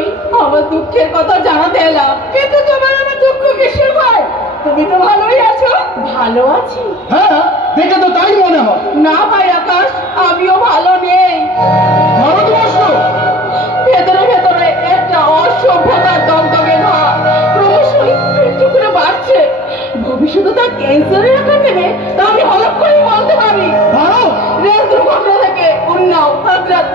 জন্যই আমার দুঃখের কথা জানাতে এলাম কিন্তু তোমার আমার দুঃখ কিসের ভাই? তুমি তো ভালোই আছো। ভালো আছি। হ্যাঁ দেখে তো তাই মনে হয়। না ভাই আকাশ আমিও ভালো নেই। ভারতবর্ষ ভেতরে ভেতরে একটা অসভ্যতার দগদগে ভাব ক্রমশই একটু করে বাড়ছে। ভবিষ্যতে তার ক্যান্সারের আকার নেবে তা আমি হলক করে বলতে পারি। ভারত রেল দুর্ঘটনা থেকে উন্নাও হাজরাত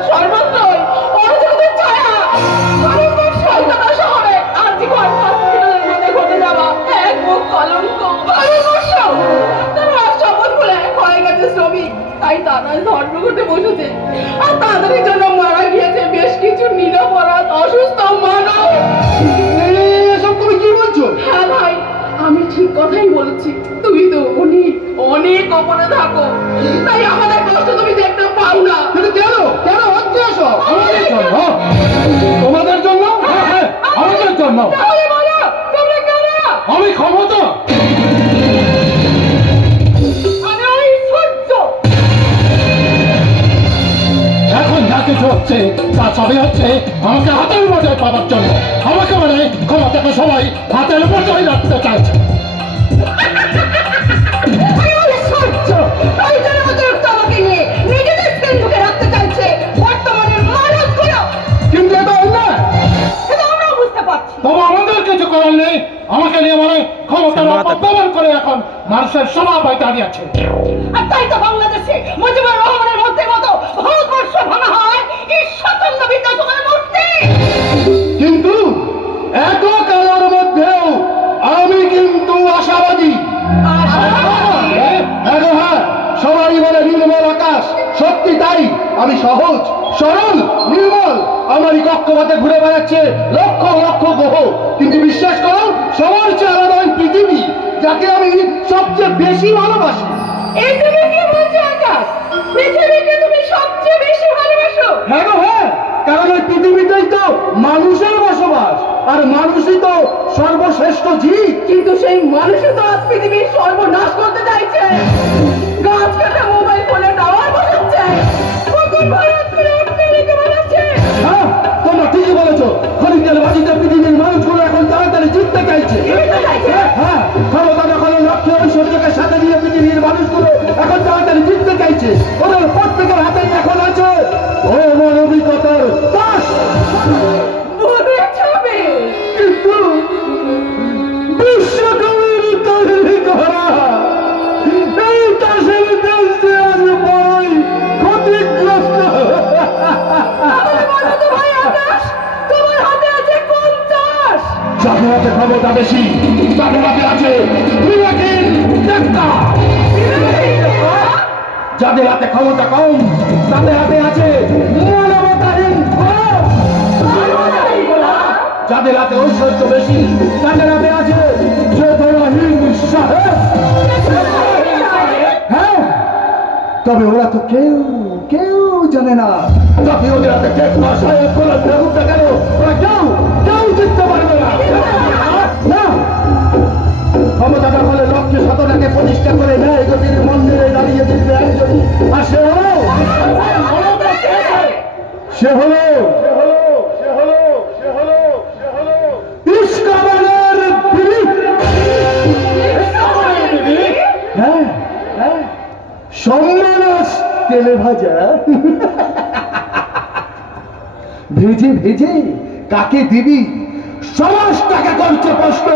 তারা হয়ে গেছে শ্রমিক। তাই তারা ধর্ম করতে বসেছে। আর তাদের জন্য মারা গিয়েছে বেশ কিছু নিরপরাধ অসুস্থ মানব। এসব তুমি কি বলছো? হ্যাঁ ভাই আমি ঠিক কথাই বলেছি। তুমি তো অনেক অনেক অপরে থাকো। তাই আমাদের কষ্ট তুমি দেখতে পাও না। কিন্তু কেন? কেন হচ্ছে এসব? আমাদের জন্য? তোমাদের জন্য? হ্যাঁ হ্যাঁ আমাদের জন্য। কিছু হচ্ছে তা সবই হচ্ছে। আমাকে হাতের মজায় পাওয়ার জন্য। আমাকে মানে ক্ষমতাকে সবাই হাতের মজায় রাখতে চাইছে আমাকে নিয়ে রাখতে চাইছে। বর্তমানের মানুষগুলো কিন্তু এটা অন্যায়। সেটা আমরাও বুঝতে পারছি। তবে আমাদের কিছু করার নেই। আমাকে নিয়ে মানে ক্ষমতার অপব্যবহার করে এখন মানুষের স্বভাব দাঁড়িয়েছে আর তাই তো বাংলাদেশে মুজিবুর কিন্তু এত কালার মধ্যেও আমি কিন্তু আশাবাদী। হ্যাঁ গো হ্যাঁ সবাই বলে নির্মল আকাশ। সত্যি তাই আমি সহজ সরল নির্মল। আমারই কক্ষপথে ঘুরে বেড়াচ্ছে লক্ষ লক্ষ গ্রহ। কিন্তু বিশ্বাস করো সবার চেয়ে আলাদা পৃথিবী যাকে আমি সবচেয়ে বেশি ভালোবাসি। এই তুমি কি বলছো আকাশ? পৃথিবীকে তুমি সবচেয়ে বেশি ভালোবাসো হ্যাঁ গো হ্যাঁ কারণ ওই পৃথিবীতেই তো মানুষের বসবাস আর মানুষই তো সর্বশ্রেষ্ঠ জীব। কিন্তু সেই মানুষও তো আজ পৃথিবীর সর্বনাশ করতে চাইছে। গাছ কাটা মোবাইল ফোনে টাওয়ার বসাচ্ছে। হ্যাঁ তোমরা ঠিকই বলেছ। খনিজের বাজিতে পৃথিবীর মানুষগুলো এখন তাড়াতাড়ি জিততে চাইছে। হ্যাঁ ক্ষমতা দখলের লক্ষ্যে ঐশ্বর্যকে সাথে নিয়ে পৃথিবীর মানুষগুলো এখন তাড়াতাড়ি জিততে চাইছে। ওদের প্রত্যেকের হাতেই এখন আছে। ও মানবিকতার ক্ষমতা বেশি তাদের হাতে আছে। যাদের হাতে ক্ষমতা কম, তাদের হাতে আছে। যাদের হাতে ঐশ্বর্য বেশি, তাদের হাতে আছে হ্যাঁ তবে ওরা তো কেউ কেউ জানে না যাতে ওদের হাতে তেলে ভাজা? ভেজে ভেজে কাকে দিবি? সমাজ টাকা করছে প্রশ্ন।